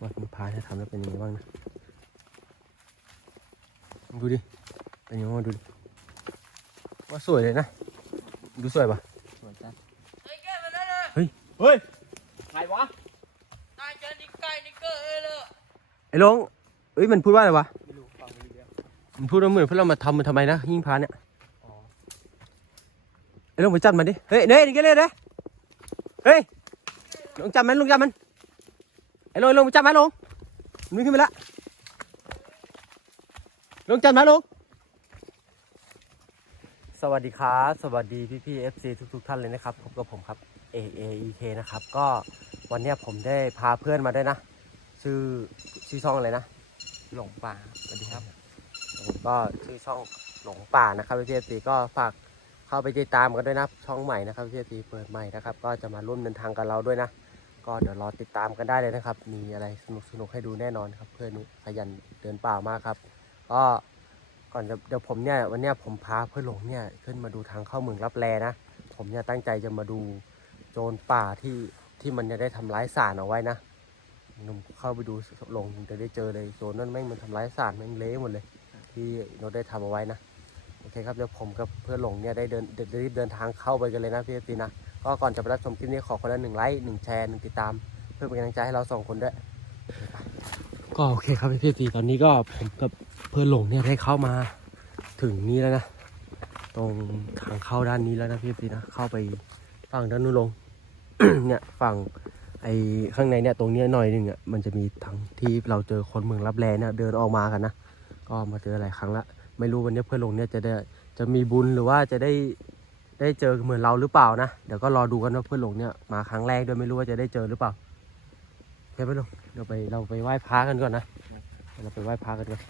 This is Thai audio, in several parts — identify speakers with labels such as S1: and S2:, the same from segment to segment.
S1: ว่าหิ้งพระถ้าทำแล้วเป็นยังไงบ้างนะดูดิเป็นยังไงบ้างดูดิว่าสวยเลยนะ ดูสวยปะ
S2: สวยจัง
S3: ไอ้แกมันนั่นน่ะ
S2: เฮ้ยใครวะ
S3: นายเจอนิกไก่นิกเกอร์เอเลย
S1: ไอ้หลงเอ้ยมันพูดว่าอะไรวะ
S2: ไม่รู้ฟังไม่รู้เรื่อง
S1: มันพูดว่าเหมือนเพื่อนเรามาทำมันทำไมนะหิ้งพระเนี่ย
S2: อ๋อ
S1: ไอ้ลงไปจับมันดิเฮ้ยเน่นี่แกเลยเด้เฮ้ยลงจับมันลงจับมัน ไอ้ลงไอ้ลงไปจับมันลงมันวิ่งขึ้นไปละลงจับมันลงสวัสดีครับสวัสดีพี่พี่เอฟซีทุกๆท่านเลยนะครับพบกับผมครับ A A E K นะครับ ก็วันนี้ผมได้พาเพื่อนมาด้วยนะ ชื่อชื่อช่องอะไรนะ
S2: หลงป่าสวัสดีครับ
S1: ผมก็ชื่อช่องหลงป่านะครับพี่เอฟซีก็ฝากเข้าไปติดตามกันด้วยนะช่องใหม่นะครับพี่เอฟซีเปิดใหม่นะครับ ก็จะมาร่วมเดินทางกับเราด้วยนะ ก็เดี๋ยวรอติดตามกันได้เลยนะครับ มีอะไรสนุกสนุกให้ดูแน่นอนครับ เพื่อนนี้ขยันเดินป่ามากครับ ก็ก่อนจะเดี๋ยวผมเนี่ยวันเนี้ยผมพาเพื่อนหลงเนี่ยขึ้นมาดูทางเข้าเมืองรับแลนะ ผมเนี่ยตั้งใจจะมาดูโจรป่าที่ที่มันจะได้ทำร้ายสารเอาไว้นะหนุ่มเข้าไปดูหลงจะได้เจอเลยโจรนั่นแม่งมันทำร้ายสารแม่งเละหมดเลย ที่เราได้ทำเอาไว้นะโอเคครับเดี๋ยวผมกับเพื่อนหลงเนี่ยได้เดินเดินรีบเดินทางเข้าไปกันเลยนะพี่เอฟซีนะ ก็ก่อนจะไปรับชมคลิปนี้ขอคนละหนึ่งไลค์หนึ่งแชร์หนึ่งติดตาม เพื่อเป็นกำลังใจให้เราสองคนด้วย ก็โอเคครับพี่เอฟซีตอนนี้ก็ผมกับเพื่อนหลงเนี่ยได้เข้ามาถึงนี้แล้วนะ ตรงทางเข้าด้านนี้แล้วนะพี่เอฟซีนะเข้าไปฝั่งด้านนู้นลง เนี่ยฝั่งไอ้ข้างในเนี่ยตรงเนี้ยหน่อยหนึ่งอะมันจะมีทางที่เราเจอคนเมืองรับแลเนี่ยเดินออกมากันนะก็มาเจอหลายครั้งละไม่รู้วันนี้เพื่อนลงเนี่ยจะได้จะมีบุญหรือว่าจะได้ ได้เจอเหมือนเราหรือเปล่านะ เดี๋ยวก็รอดูกันว่าเพื่อนลงเนี่ยมาครั้งแรกด้วยไม่รู้ว่าจะได้เจอหรือเปล่าโอเคเพื่อนลงเราไปเราไปไหว้พระกันก่อนนะ เราไปไหว้พระกันก่อน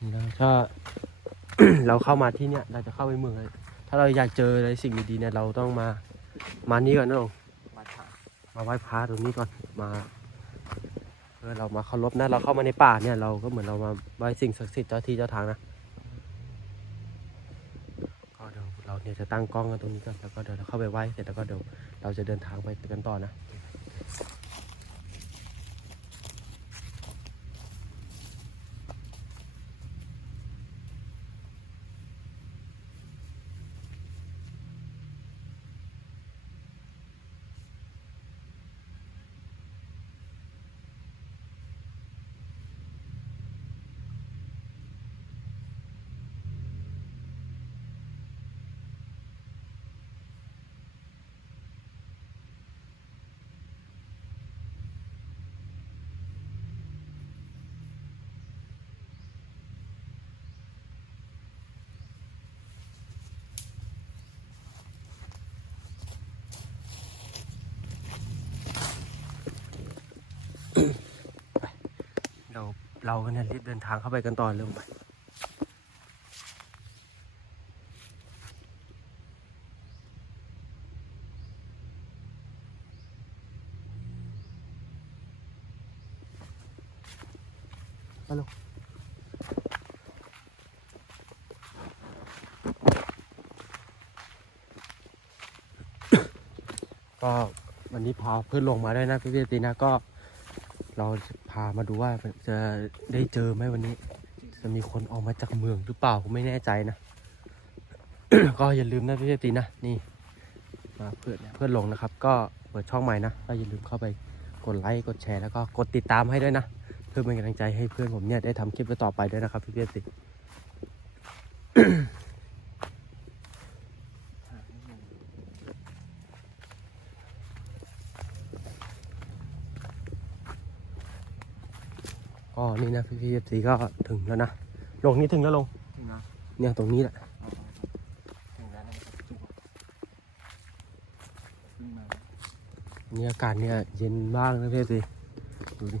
S1: นี่นะถ้าเราเข้ามาที่เนี่ยเราจะเข้าไปเมืองเลยถ้าเราอยากเจออะไรสิ่งดีๆเนี่ยเราต้องมามานี้ก่อนนะลง
S2: มาถ่าย
S1: มาไหว้พระตรงนี้ก่อนมาเพื่อเรามาเคารพนะเราเข้ามาในป่าเนี่ยเราก็เหมือนเรามาไหว้สิ่งศักดิ์สิทธิ์เจ้าที่เจ้าทางนะก็ เดี๋ยวเราเนี่ยจะตั้งกล้องกันตรงนี้ก่อนแล้วก็เดี๋ยวเราเข้าไปไหว้เสร็จแล้วก็เดี๋ยวเราจะเดินทางไปกันต่อนะ เราเราก็เนี่ยรีบเดินทางเข้าไปกันต่อเร็วไปฮัลโหลก็วันนี้พาเพื่อนลงมาได้นะพี่เวตีนะก็ เราพามาดูว่าจะได้เจอไหมวันนี้ จะมีคนออกมาจากเมืองหรือเปล่าผมไม่แน่ใจนะ ก็อย่าลืมนะพี่เวตีนะนี่มาเพื่อนเพื่อนลงนะครับ ก็เปิดช่องใหม่นะก็อย่าลืมเข้าไปกดไลค์กดแชร์แล้วก็กดติดตามให้ด้วยนะ เพื่อเป็นกำลังใจให้เพื่อนผมเนี่ยได้ทำคลิปต่อไปด้วยนะครับพี่เวตี
S2: ถ่ายให้ดู
S1: ก็ นี่นะพี่เวตีก็ถึงแล้วนะ ลงนี่ถึงแล้วลง
S2: ถึงนะ
S1: เนี่ยตรงนี้แหละ
S2: เอาเอาถึงแล้วนะครับจุกขึ้นมา
S1: นี่อากาศเนี่ยเย็นมากนะพี่สิดูดิ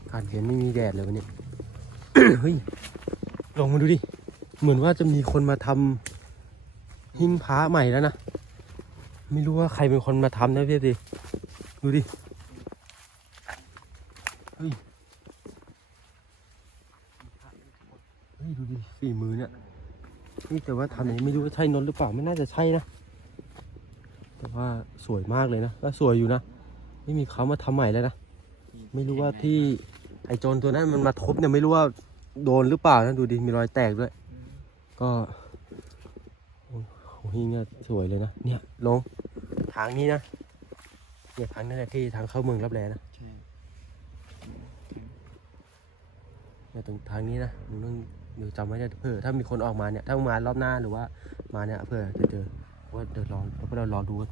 S1: อากาศเย็นไม่มีแดดเลยวันนี้เฮ้ยลองมาดูดิ เหมือนว่าจะมีคนมาทำหิ้งพระใหม่แล้วนะ ไม่รู้ว่าใครเป็นคนมาทำนะพี่สิดูดิ เฮ้ย เฮ้ยดูดิฝีมือเนี่ย นี่แต่ว่าทำอย่างนี้ไม่รู้ว่าใช่นนท์หรือเปล่าไม่น่าจะใช่นะแต่ว่าสวยมากเลยนะก็สวยอยู่นะไม่มีเขามาทำใหม่แล้วนะไม่รู้ว่าที่ไอโจรตัวนั้นมันมาทุบเนี่ยไม่รู้ว่าโดนหรือเปล่านะดูดิมีรอยแตกด้วย
S2: อืม
S1: ก็โอ้โหนี่เนี่ยสวยเลยนะเนี่ยลงทางนี้นะเนี่ยทางนั่นแหละที่ทางเข้าเมืองรับแลนะ
S2: ใช่
S1: เนี่ยตรงทางนี้นะมึงต้อง เดี๋ยวจำไว้เนี่ยเผื่อถ้ามีคนออกมาเนี่ยถ้ามารอบหน้าหรือว่ามาเนี่ยเผื่อจะเจอว่าเดี๋ยวรอพวก็เรารอดูกัน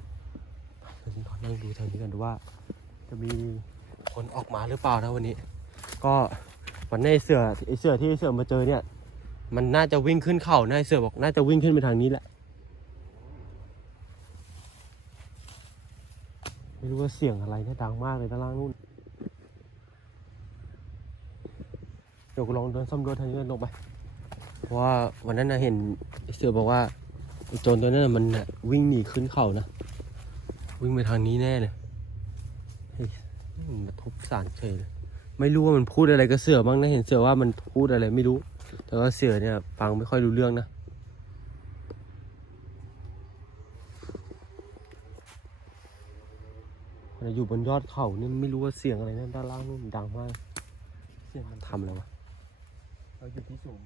S1: เดี๋ยวฉันขอนั่งดูแถวนี้กันดูว่า จะมีคนออกมาหรือเปล่านะวันนี้ ก็วันนี้เสือไอเสือที่เสือมาเจอเนี่ย มันน่าจะวิ่งขึ้นเขานะไอ้เสือบอกน่าจะวิ่งขึ้นไปทางนี้แหละไม่รู้ว่าเสียงอะไรเนี่ยดังมากเลยด้านล่างนู่นเดี๋ยวกูลองเดินสำรวจทางนี้กันลงไป เพราะว่าวันนั้นนะเห็นเสือบอกว่าโจรตัวนั้นนะมันนะวิ่งหนีขึ้นเขานะ วิ่งไปทางนี้แน่เลยเฮ้ยมันมาทุบสารเฉยเลยไม่รู้ว่ามันพูดอะไรกับเสือบ้างนะเห็นเสือว่ามันพูดอะไรไม่รู้ แต่ว่าเสือเนี่ย ฟังไม่ค่อยรู้เรื่องนะอยู่บนยอดเขานี่ไม่รู้ว่าเสียงอะไรนะด้านล่างนู่นดังมาก
S2: เสียงมัน
S1: ทำอะไรวะ
S2: เราอยู่ที่สูง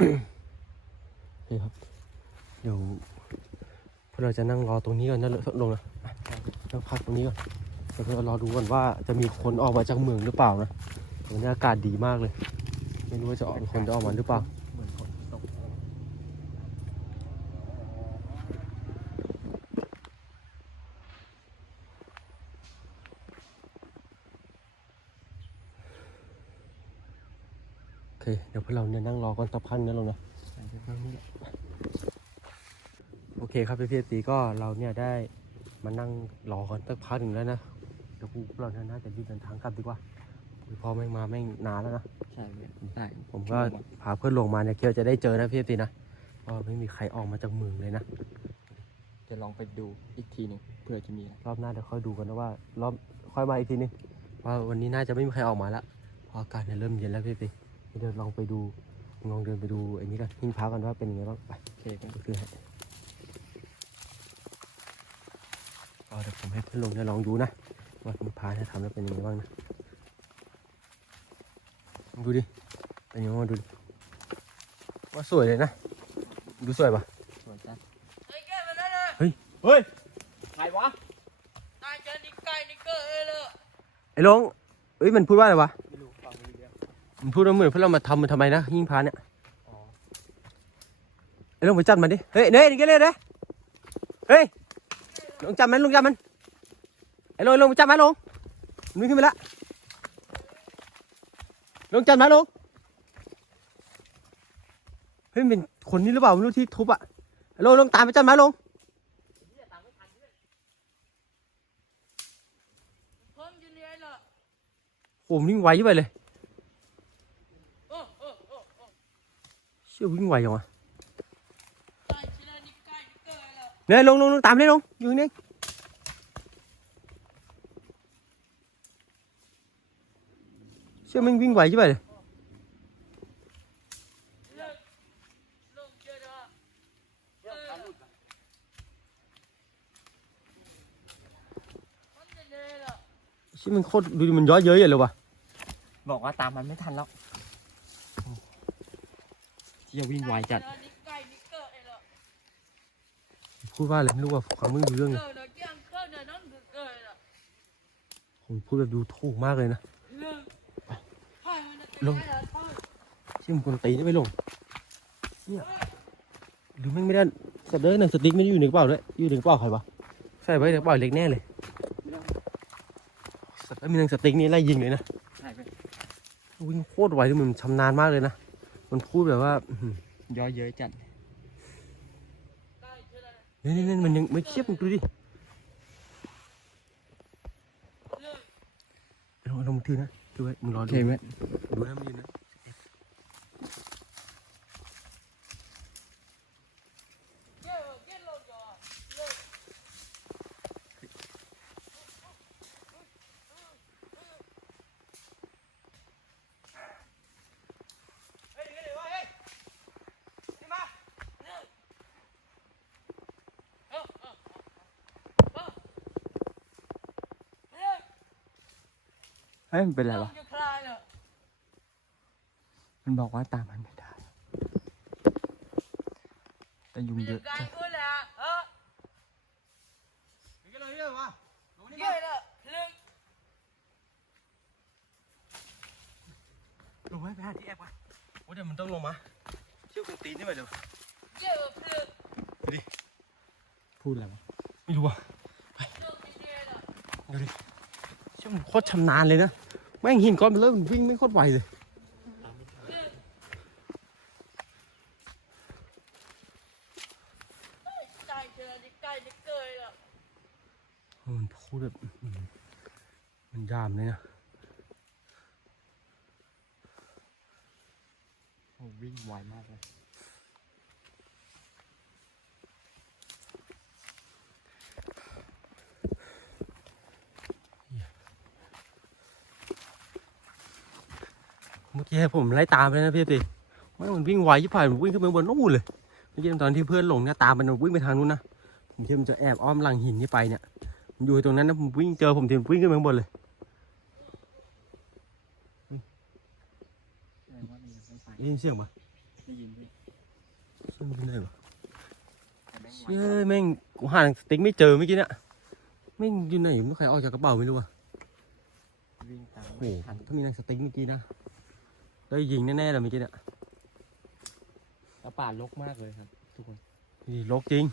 S1: นี่ครับ เดี๋ยวพวกเราจะนั่งรอตรงนี้ก่อนนะลงนะนั่งพักตรงนี้ก่อนเดี๋ยวเรารอดูก่อนว่าจะมีคนออกมาจากเมืองหรือเปล่านะวันนี้อากาศดีมากเลย ไม่รู้ว่าจะออกคนจะออกมาหรือเปล่า
S2: เหมือนฝนตก
S1: โอ เคเดี๋ยวพวกเราเนี่ยนั่งรอก่อนสักพักนึงนะลงนะ
S2: ใช่ครับ
S1: นั่งนี่แหละโอเคครับพี่พี่ตีก็เราเนี่ยได้มานั่งรอกันสักพักหนึ่งแล้วนะเดี๋ยวพวกเราเนี่ยน่าจะรีบเดินทางกลับดีกว่าพอไม่งมาไม่งนานแล้วนะ
S2: ใช่เว้ยได้
S1: ผมก็พาเพื่อนลงมาเนี่ยเคียวจะได้เจอนะพี่ตีนะก็ไม่มีใครออกมาจากเมืองเลยนะ
S2: จะลองไปดูอีกทีหนึ่งเผื่อจะมีนะ
S1: รอบหน้าเดี๋ยวค่อยดูกันนะว่ารอบค่อยมาอีกทีนึงว่าวันนี้น่าจะไม่มีใครออกมาละเพราะอากาศเนี่ยเริ่มเย็นแล้วพี่ตี เดี๋ยวลองไปดูลองเดินไปดูไอ้นี้กันหิ้งพระกันว่าเป็นยังไงบ้างไป
S2: โอเคกัน
S1: ก็คือให้ก็เดี๋ยวผมให้เพื่อนลงเนี่ยลองดูนะว่าหิ้งพระเนี่ยทำแล้วเป็นยังไงบ้างนะดูดิเป็นยังไงบ้างดูดิว่าสวยเลยนะ ดูสวยปะ
S2: สวยจัด
S3: ไอ้แก้มันนั่นน่ะ
S2: เฮ้ยใครวะ
S3: นายเจอนิกไก่นิกเกอร์เอเลย
S1: ไอ้ลงเอ้ยมันพูดว่าอะไรวะ
S2: มั
S1: นพูดว่าเหมือนเพื่อนเรามาทำมันทำไมนะหิ้งพระเนี่ย
S2: อ๋อ
S1: ไอ้ลงไปจับมันดิ เฮ้ยเนยนี่กันเลยเด้เฮ้ยลงจับมันลงจับมันไอ้ลงลงไปจับมันลงมันวิ่งขึ้นไปละลงจับมันลงเฮ้ยมันเป็นคนนี้หรือเปล่าไม่รู้ที่ทุบอะไอ้ลงลงตามไปจับมันลง
S3: เพิ่มอยู่เนี่ยเลย
S1: โหมันวิ่งไวยิ่งไปเลย
S3: โอ้โอ้โอ้โอ้
S1: เชี่ยวิ่งไวจังวะ
S3: นายเจอนิกไก่นิกเกอร์เลย
S1: เนยลงลงลงตามเลยลง อยู่นี่เชี่ยมันวิ่งไวยิ่งไปเลย
S3: เลิกลงเจอเด้อเออมันเป็นเนี่ยเลย
S1: เชี่ยมันโคตรดูดิมันย้อยเย้ยเลยว่ะ
S2: บอกว่าตามมันไม่ทันแล้วที่จะวิ่งไวจัด
S3: นายเจอนิกไก่นิกเกอร์เอเลย
S1: พูดว่าอะไรไม่รู้ว่าฟังไม่รู้เรื่องเลย
S3: เออเดี๋ยวแก้มเข้าเดี๋ยวน้องนิกเกอร์เลย
S1: ผมพูดแบบดูถูกมากเลยนะ
S3: เลิกให้มันจะ
S1: ลง
S3: ได้เหรอเต้า
S1: ที่มันคนตีนี่ไม่ลงเนี่ยหรือไม่งไม่ได้สัตว์เด้อหนังสติ๊กไม่ได้อยู่ในกระเป๋าด้วยอยู่ในกระเป๋าใครวะใส่ไว้ในกระเป๋าเล็กแน่เลยสัตว์เอ้ยมีหนังสติ๊กนี่ไล่ยิงเลยนะ
S2: ใช่เว้ย
S1: วิ่งโคตรไวเลยมันชำนาญมากเลยนะ มันพูดแบบว่าอื้อหือย่
S2: อเยอะจัด
S3: ไก่เจออะไร
S1: เนี่ยเนี่ยเนี่ยมันยังไม่เทียบมึงดูดิ
S3: เลิก
S1: ลองลองมึงถือนะดูไว้มึงรอ
S2: โอ
S1: ดู
S2: เคเว้ย
S1: ดูนะมันยืนนะ
S3: เก็บเก็บลงก่อนเลิก
S1: ม
S2: ฮ้ยมันเป็นอะไร
S3: ล
S2: วะ
S3: งจะคลายเนอะ
S2: มันบอกว่าตามมันไม่ได้ แต่ยุง
S3: มี
S2: เยอะ
S3: การ
S2: จัง
S3: กูแหละเออ
S1: cái lời đâu mà
S3: เยอะเลยพลึง
S1: lùng ấy phải thì ép qua ủa để mình tông lùng mà chứ cùng tín như vậy được
S3: เยอะพลึง
S2: พูดอะไรวะ
S1: ไม่รู้อะ
S3: ลงเยอะเลย
S1: ดูดิเชื่อมันโค แม่งหินก้อนไปเริ่มวิ่งไม่โคตรไวเลย
S3: ใจเธอดิใกล้จะเกยแล้ว
S1: มันพูดแบบอื้อหือมันยามเลยนะ
S2: โอ้วิ่งไวมากเลย
S1: เมื่อกี้ ผมไล่ตามไปนะพี่ติแม่งมันวิ่งไวยิ่งผ่านมันวิ่งขึ้นไปบนนู่นเลยเมื่อกี้ตอนที่เพื่อนหลงเนี่ยตามมันวิ่งไปทางนู้นนะผมคิดว่ามันจะแอบอ้อมหลังหินนี่ไปเนี่ยมันอยู่ตรงนั้นนะผมวิ่งเจอผมถึงวิ่งขึ้นไปข้างบนเลย
S2: แสดงว่ามันยังไม่ไป
S1: ได้ยินเสียงปะ
S2: ได้ยินด้วย
S1: เสียงมันเป็นไงวะ
S2: แต่แม่งไว
S1: เฮ้ยแม่งกูหาหนังสติ๊กไม่เจอเมื่อกี้เนี่ยแม่งอยู่ไหนไม่ใครออกจากกระเป๋าไม่รู้อะ
S2: วิ่งตาม
S1: โอ้โห
S2: ไม่ทัน
S1: ถ้ามีหนังสติ๊กเมื่อกี้นะ ได้ยิงแน่ๆเลยเมื่อกี้เนี่ย
S2: แล้วป่ารกมากเลยครับ ทุกคน
S1: นี่ลกจริง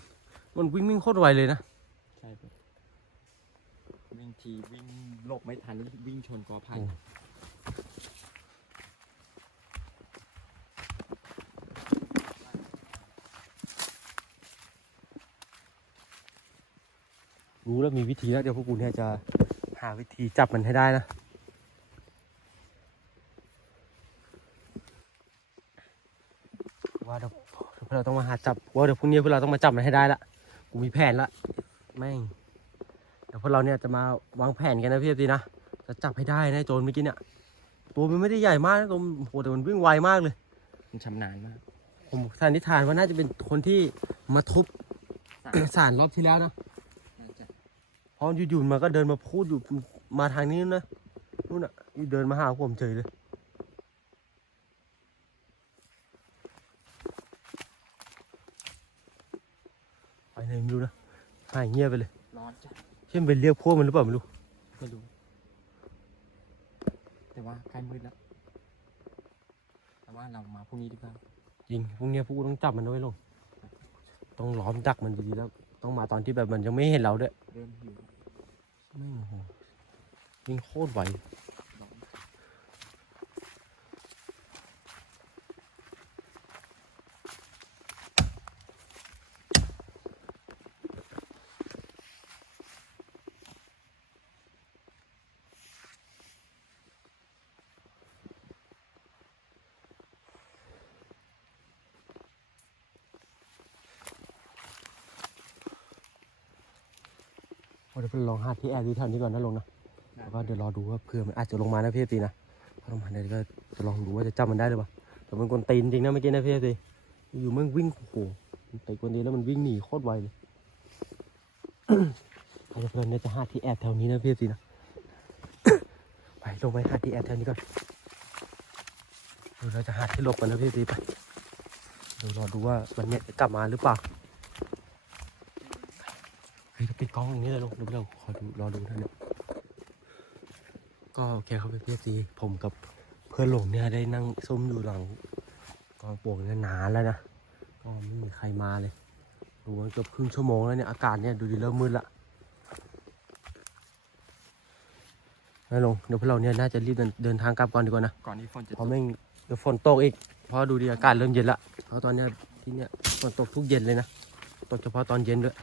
S1: มันวิ่งวิ่งโคตรไวเลยนะ
S2: ใช่ครับวิ่งทีวิ่งหลบไม่ทันวิ่งชนกอไผ่
S1: โอ้ รู้แล้วมีวิธีแล้วเดี๋ยวพวกกูเนี่ยจะหาวิธีจับมันให้ได้นะ ว่าเดี๋ยวพ วกเราต้องมาหาจับว่าเดี๋ยวพรุ่งนี้พวกเราต้องมาจับมันให้ได้ละกูมีแผนละแม่งเดี๋ยวพวกเราเนี่ยจะมาวางแผนกันนะพี่ตีนะจะจับให้ได้นะไอ้โจรเมื่อกี้เนี่ย ตัวมันไม่ได้ใหญ่มากนะตัวมันโหแต่มันวิ่งไวมากเลย
S2: มันชำนาญมาก
S1: ผมสันนิษฐานว่าน่าจะเป็นคนที่มาทุบสารรอบที่แล้วนะ
S2: น่าจะ
S1: เพราะอยู่ๆมันก็เดินมาพูดอยู่มาทางนี้นะนู่นอะอยู่เดินมาหาผมเฉยเลย ไปไหนไม่รู้นะ หายเงียบไปเลย
S2: ร้อนจ้ะ
S1: เช่นไปเรียกพวกมันหรือเปล่าไม่รู้
S2: ไม่รู้แต่ว่าใกล้มืดแล้วแต่ว่าเรามาพรุ่งนี้ดีกว่า
S1: จริงพวกเนี้ยพวกกูต้องจับมันด้วยลง ต้องล้อมดักมันดีๆแล้ว ต้องมาตอนที่แบบมันยังไม่เห็นเราด้วย
S2: เริ่มหิว
S1: ไม่งโอ้โหวิ่งโคตรไว
S2: ร้อน
S1: เดี๋ยวเราลองหาที่แอบดูแถวนี้ก่อนนะลงนะแล้วก็เดี๋ยวรอดูว่าเผื่อมันอาจจะลงมานะพี่ตีนะถ้าลงมาเนี่ยก็จะลองดูว่าจะจับมันได้หรือเปล่าแต่มันกวนตีนจริงนะเมื่อกี้นะพี่ตีอยู่มันวิ่งโอ้โหมันเตะกวนตีนแล้วมันวิ่งหนีโคตรไวเลยเราจะเพลินเนี่ยจะหาที่แอบแถวนี้นะพี่ตีนะไปลงไปหาที่แอบแถวนี้ก่อนเดี๋ยวเราจะหาที่หลบกันนะพี่ตีไปเดี๋ยวรอดูว่ามันเนี่ยจะกลับมาหรือเปล่าเฮ้ยเราปิด กล้องอย่างนี้เลยลงเดี๋ยวเราคอยดูรอดูนะเนี่ยก็โอเคครับพี่ซีผมกับเพื่อนหลงเนี่ยได้นั่งซุ่มอยู่หลังกองโป่งเนี่ยนานแล้วนะก็ไม่มีใครมาเลยดูว่าเกือบครึ่งชั่วโมงแล้วเนี่ยอากาศเนี่ยดูดิเริ่มมืดละไม่ลงเดี๋ยวพวกเราเนี่ยน่าจะรีบเดินเดินทางกลับก่อนดีกว่านะ
S2: ก่อนที่ฝนจะ
S1: เพราะไม่งเดี๋ยวฝนตกอีกเพราะดูดิอากาศเริ่มเย็นละเพราะตอนเนี้ยที่เนี่ยฝนตกทุกเย็นเลยนะตกเฉพาะตอนเย็นด้วย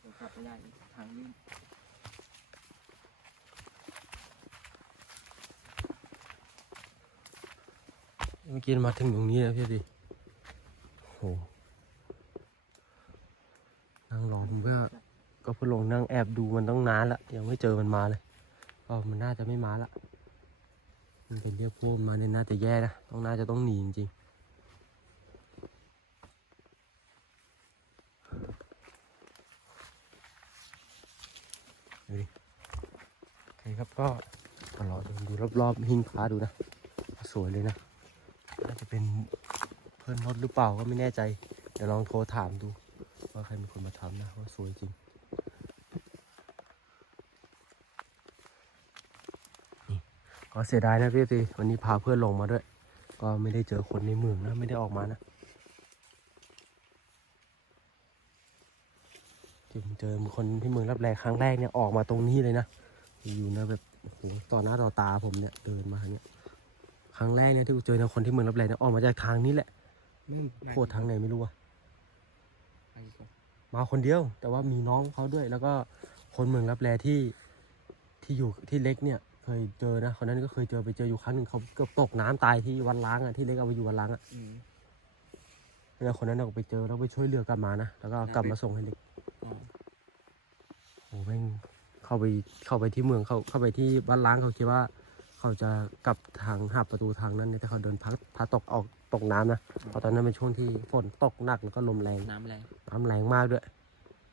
S2: เดี๋ยวกลับไม่ได้อีกทางลื่น
S1: เมื่อกี้มาถึงตรงนี้นะพี่ดิโหนั่งรอผมก็ก็เพื่อลงนั่งแอบดูมันต้องนานละยังไม่เจอมันมาเลยก็มันน่าจะไม่มาละมันเป็นเรียกพวกมันมาเนี่ยน่าจะแย่นะต้องน่าจะต้องหนีจริงดูดิโอเคครับก็รอดูดูรอบๆหิ้งพระดูนะ สวยเลยนะ จะเป็นเพื่อนรถหรือเปล่าก็ไม่แน่ใจ เดี๋ยวลองโทรถามดู ว่าใครเป็นคนมาทำนะว่าสวยจริงนี่ก็เสียดายนะพี่ตีวันนี้พาเพื่อนลงมาด้วย ก็ไม่ได้เจอคนในเมืองนะ ไม่ได้ออกมานะจึงเจอคนที่เมืองรับแลครั้งแรกเนี่ยออกมาตรงนี้เลยนะ อยู่นะแบบโอ้โหต่อหน้าต่อตาผมเนี่ยเดินมาเนี่ย ครั้งแรกเนี่ยที่กูเจอนะคนที่เมืองรับแลเนี่ยออกมาจากทางนี้แหละไม่โผล่ทางไหนไม่รู้อะ
S2: ไปดีกว่า
S1: มาคนเดียว แต่ว่ามีน้องเขาด้วย แล้วก็คนเมืองรับแลที่ที่อยู่ที่เล็กเนี่ย เคยเจอนะคนนั้นก็เคยเจอไปเจออยู่ครั้งหนึ่งเขาเกือบตกน้ำตายที่วันล้างอะที่เล็กเอาไปอยู่วันล้างอะ
S2: อืม
S1: แล้วคนนั้นเราก็ไปเจอแล้วไปช่วยเหลือกลับมานะแล้วก็กลับมาส่งให้เล็ก
S2: อ๋อ
S1: โอ้แม่งเข้าไปเข้าไปที่เมืองเขาเข้าไปที่บ้านล้างเขาคิดว่า เขาจะกลับทางหาประตูทางนั้นเนี่ยแต่เขาเดินพักพาตกออกตกน้ำนะเพราะตอนนั้นเป็นช่วงที่ฝนตกหนักแล้วก็ลมแรง
S2: น้ำแรง
S1: น้ำแรงมากด้วย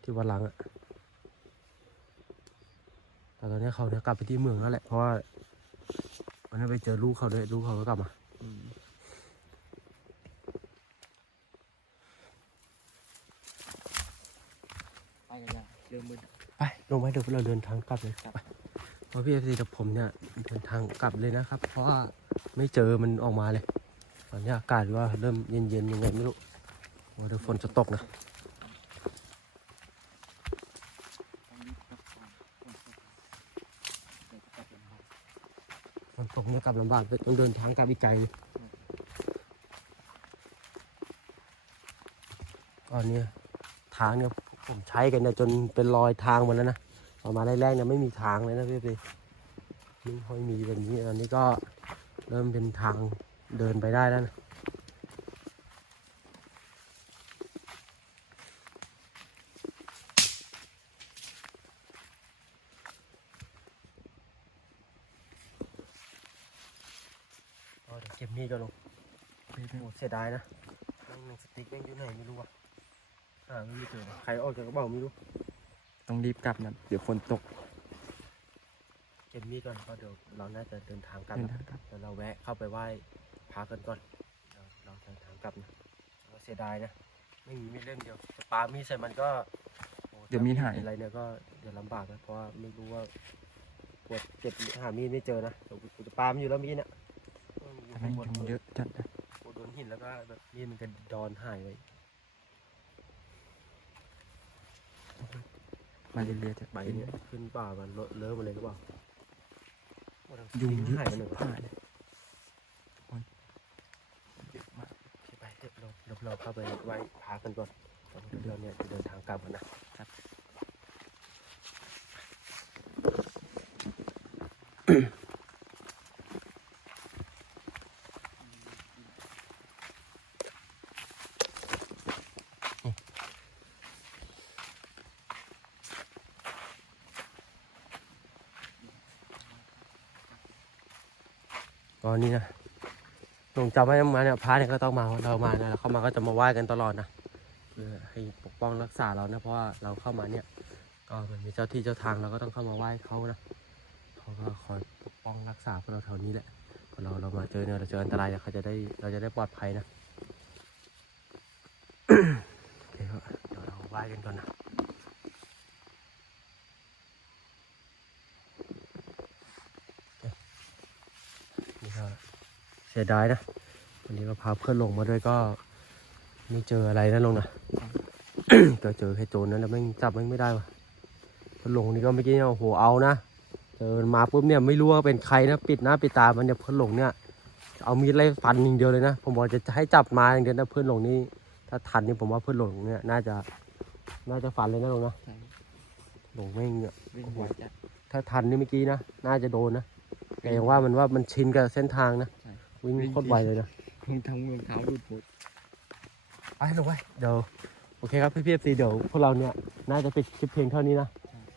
S1: ที่วันหลังอะแต่ตอนนี้เขาเนี่ยกลับไปที่เมืองแล้วแหละเพราะว่าวันนั้นไปเจอลูกเขาด้วยลูกเขาก็กลับมา
S2: อืมไปกันยังเริ่มมืด
S1: ไปลงไปเดี๋ยวเราเดินทางกลับเลย
S2: ครับ
S1: ไป เพราะพี่เอฟซีกับผมเนี่ยเดินทางกลับเลยนะครับ เพราะว่าไม่เจอมันออกมาเลย ตอนนี้อากาศว่าเริ่มเย็นๆยังไงไม่รู้ว่าเดี๋ยวฝนจะตกนะ
S2: ฝนตกเดี๋ยกลับลำบาก
S1: ฝนตกเนี่ยกลับลำบากต้องเดินทางกลับอีกไกลตอนเนี้ยทางเนี่ยผมใช้กันเนี่ยจนเป็นรอยทางหมดแล้วนะ ออกมาแรกๆเนี่ยไม่มีทางเลยนะพี่พี่ไม่ค่อยมีแบบนี้ตอนนี้ก็เริ่มเป็นทางเดินไปได้แล้วนะเอาเดี๋ยวเก็บมีดก่อนลงโอ้โหเสียดายนะนั่งหนังสติ๊กแม่งอยู่ไหนไม่รู้ว่ะหาไม่เจอว่ะใครออกจากกระเป๋าไม่รู้
S2: ต้องรีบกลับนะ เดี๋ยวฝนตก
S1: เก็บมีดก่อนเพราะเดี๋ยวเราน่าจะเดินทางกลับ
S2: เดิน
S1: นะ
S2: ทางกลับ
S1: เดี๋ยวเราแวะเข้าไปไหว้พระกันก่อนเดี๋ยวเราเดินทางกลับนะเราเสียดายนะ ไม่มีมีดเล่มเดียวจะปามีดใส่มันก็โอ้
S2: เดี๋ยวมีดหาย
S1: ถ้อะไรเนี่ยก็เดี๋ยวลำบากนะ เพราะว่าไม่รู้ว่ากดเก็บหามีดไม่เจอนะเดี๋ยวกูจะปามันอยู่แล้วเมื่อกี้เนี่ยเอออยู่
S2: แต่
S1: ข้า
S2: แม่
S1: ง
S2: ง
S1: บน
S2: ยุงเยอะจัดนะ
S1: โอ้โดนหินแล้วก็แบบมีดมันกระดอนหายไว้
S2: มาเรื่อยๆจะ
S1: ใบเนี่ย ขึ้นป่ามันเลอะเลอะมาเลยหรือเปล่า
S2: ยุงเยอะ
S1: หายไปหนึ่ง
S2: ผ่านเลยคนเยอะมาก
S1: ไปเดี๋ยวเราเดี๋ยวเราเข้าไปไหว้พากันก่อนตอนนี้เราเนี่ยจะเดินทางกลับกันนะก็นี่นะลง จำไว้มาเนี่ยพระเนี่ยก็ต้องมาเรามาเนี่ยเราเข้ามาก็จะมาไหว้กันตลอดนะเพื่อให้ปกป้องรักษาเรานะเพราะว่าเราเข้ามาเนี่ย ก็มันมีเจ้าที่เจ้าทางเราก็ต้องเข้ามาไหว้เขานะเขาก็คอยปกป้องรักษาพวกเราแถวนี้แหละพอเราเรามาเจอเนี่ยเราเจออันตรายเนี่ยเขาจะได้เราจะได้ปลอดภัยนะโอเคครับเดี๋ยวเราไหว้กันก่อนนะนี่ก็เสียดายนะ วันนี้ก็พาเพื่อนลงมาด้วยก็ ไม่เจออะไรนะลงนะก็เจอแค่โจรนั้นแล้วแม่งจับแม่งไม่ได้ว่ะเพื่อนลงนี่ก็เมื่อกี้เนี่ยโอ้โหเอานะเจอมันมาปุ๊บเนี่ยไม่รู้ว่าเป็นใครนะปิดหน้าปิดตามันเนี่ยเพื่อนหลงเนี่ยเอามีดไล่ฟันอย่างเดียวเลยนะ ผมบอกจะให้จับมาอย่างเดียวนะเพื่อนหลงนี่ถ้าทันนี่ผมว่าเพื่อนหลงเนี่ยน่าจะน่าจะฟันเลยนะลงนะ
S2: ใช่
S1: หลงแม่งเนี่ย
S2: วิ่งไวจัด
S1: ถ้าทันนี่เมื่อกี้นะน่าจะโดนนะแต่อย่างว่ามันว่ามันชินกับเส้นทางนะ
S2: ใช่
S1: วิ่งโคตรไวเลยนะ
S2: รองทำรองเท้าดูดหมด
S1: ไปลงไปเดี๋ยวโอเคครับพี่พีเอฟซีเดี๋ยวพวกเราเนี่ยน่าจะปิดคลิปเพียงเท่านี้นะ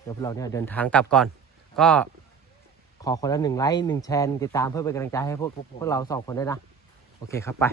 S1: เดี๋ยวพวกเราเนี่ยเดินทางกลับก่อน ก็ขอคนละหนึ่งไลค์หนึ่งแชร์ติดตามเพื่อเป็นกำลังใจให้พวกพวกเราสองคนด้วยนะ โอเคครับไป